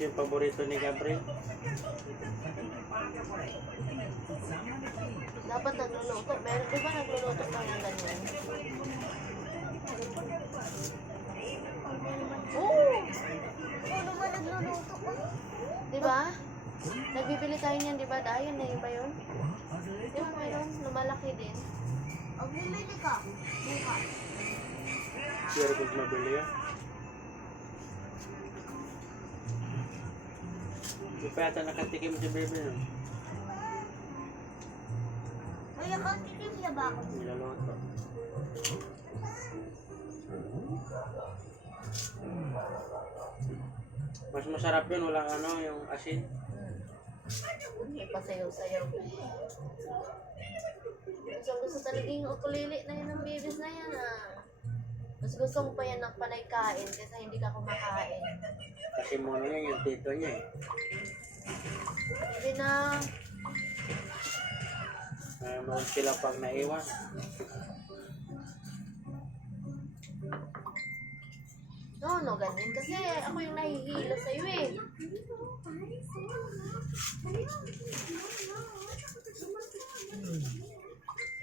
yung paborito ni Gabriel. Dapat nagluluto. Meron, di ba nagluluto pa ng ganyan? Oo! Ano naman nagluluto ko? Di ba? Nagbibili tayo niyan, di ba? Dayon na yun ba yun? Di ba mayroon? Lumalaki din. O bumili ka. Bukas. Sure kung mabili yan. Di pa yata nakatikim si Bebe nun. May nakatikim niya ba ako? Nilaloto. Mas masarap yun, walang ano, yung asin. Hindi pa sayaw-sayaw. Gusto talaga yung ukulele na yun ng babies na yan Mas gusto ko pa yan ng panay kain kaysa hindi ka kumakain. Kasi muna yan yung tito niya eh. Hindi na. Noon sila pag naiwan. No, ganyan. Kasi ako yung nahihilo sa'yo eh.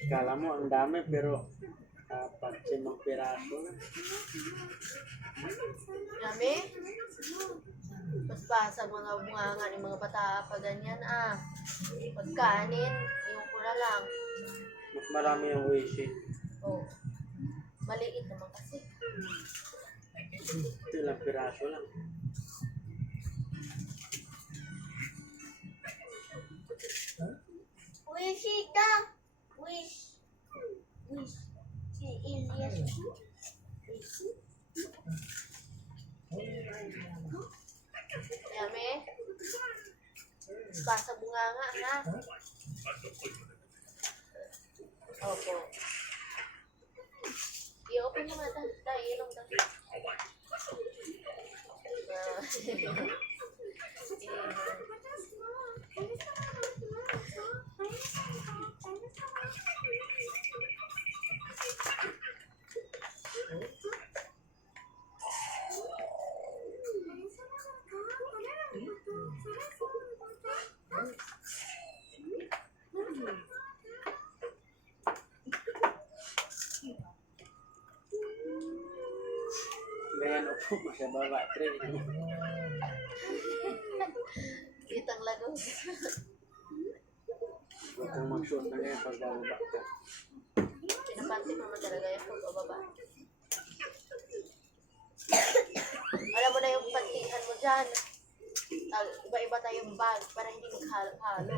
Kala mo ang dami pero 5 piraso na. Dami? Mas basa mga bunganga ng mga bata pa ganyan Pagkanin, yung ko na lang. Mas marami yung wishi. Oh. Maliit naman kasi. Ito lang piraso lang. Wishita! Wish. Wish. Si Elias. Wish. Dami? Basa bunganga ha? Opo. I-open mo nga tayo. Ilong tayo. Ganyan upo mo sa baba. Kitang lagos. Huwag kang mag-shoot na ganyan pag bababa ka. Pinapantik naman talaga yung pagbababa. Alam mo na yung pantihan mo dyan. Iba-iba tayong bag para hindi maghalo-halo.